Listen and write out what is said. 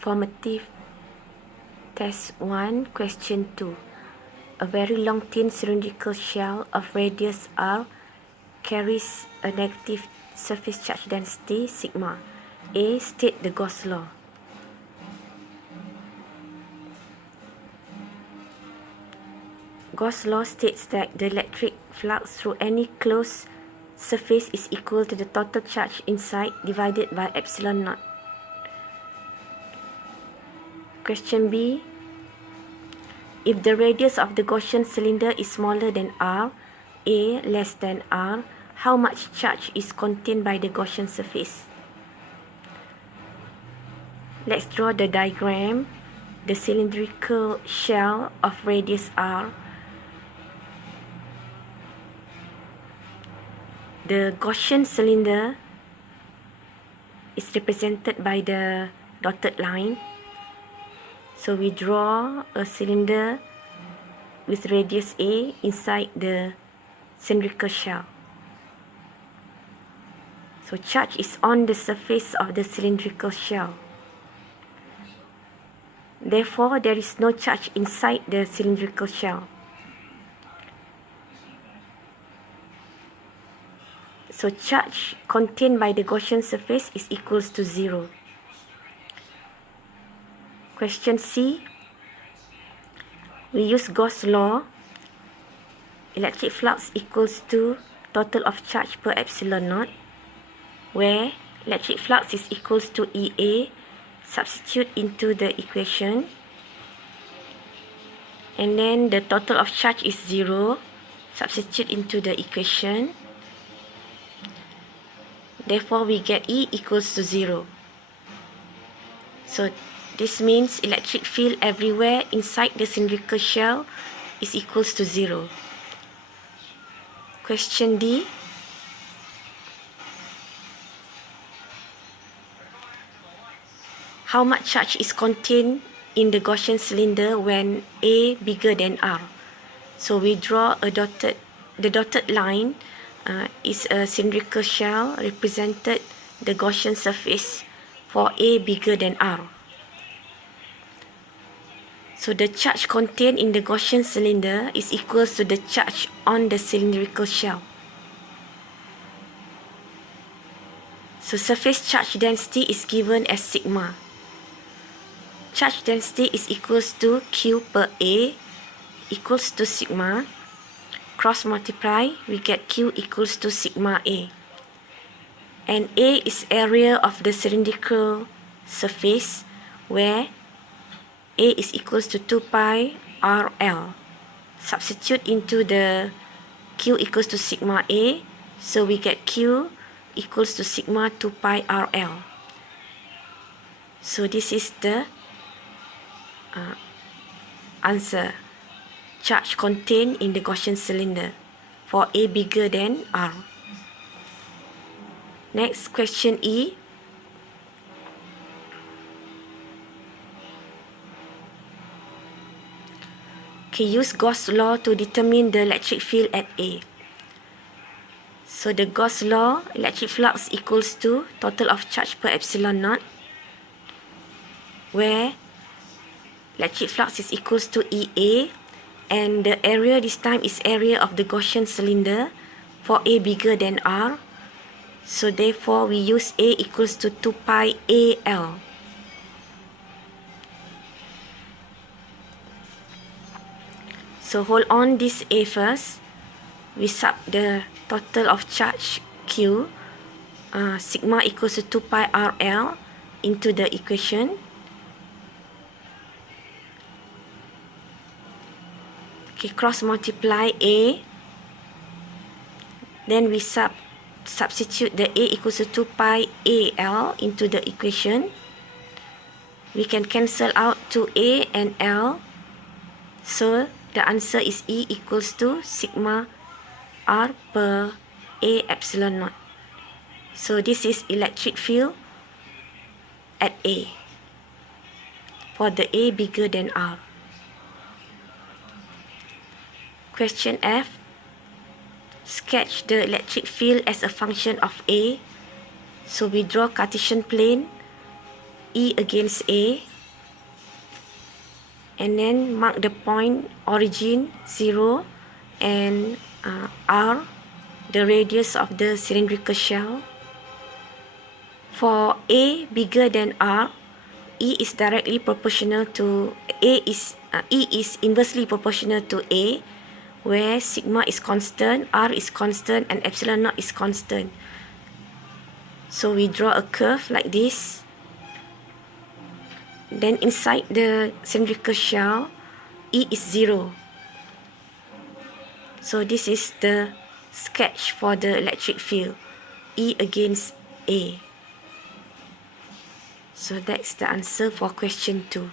Formative Test 1, Question 2. A very long thin cylindrical shell of radius r carries a negative surface charge density sigma. A. State the Gauss law. Gauss law states that the electric flux through any closed surface is equal to the total charge inside divided by epsilon naught. Question B. If the radius of the Gaussian cylinder is smaller than r, A less than r, how much charge is contained by the Gaussian surface? Let's draw the diagram. The cylindrical shell of radius r. The Gaussian cylinder is represented by the dotted line. So we draw a cylinder with radius A inside the cylindrical shell. So charge is on the surface of the cylindrical shell. Therefore, there is no charge inside the cylindrical shell. So charge contained by the Gaussian surface is equals to 0. Question C. We use Gauss law. Electric flux equals to total of charge per epsilon naught, where electric flux is equals to EA. Substitute into the equation, and then the total of charge is 0. Substitute into the equation. Therefore, we get E equals to 0. So this means electric field everywhere inside the cylindrical shell is equals to 0. Question D. How much charge is contained in the Gaussian cylinder when A bigger than R? So we draw the dotted line is a cylindrical shell represented the Gaussian surface for A bigger than R. So the charge contained in the Gaussian cylinder is equals to the charge on the cylindrical shell. So surface charge density is given as sigma. Charge density is equals to Q per A equals to sigma. Cross multiply, we get Q equals to sigma A. And A is area of the cylindrical surface, where A is equals to 2 pi RL. Substitute into the Q equals to sigma A, so we get Q equals to sigma 2 pi RL. So this is the answer. Charge contained in the Gaussian cylinder for A bigger than R. Next, question E. Okay, use Gauss law to determine the electric field at A. So the Gauss law, electric flux equals to total of charge per epsilon naught, where electric flux is equals to EA, and the area this time is area of the Gaussian cylinder for A bigger than R. So therefore we use A equals to 2 pi AL. So hold on this A first. We sub the total of charge Q, sigma equals to 2 pi RL into the equation. Okay, cross multiply A. Then we substitute the A equals to 2 pi AL into the equation. We can cancel out 2A and L. So the answer is E equals to sigma R per A epsilon naught. So this is electric field at A for the A bigger than R. Question F. Sketch the electric field as a function of A. So we draw Cartesian plane E against A. and then mark the point origin 0 and R, the radius of the cylindrical shell. For A bigger than R, E is directly proportional to E is inversely proportional to A, where sigma is constant, R is constant, and epsilon naught is constant. So we draw a curve like this. Then inside the cylindrical shell, E is 0. So this is the sketch for the electric field, E against A. So that's the answer for question 2.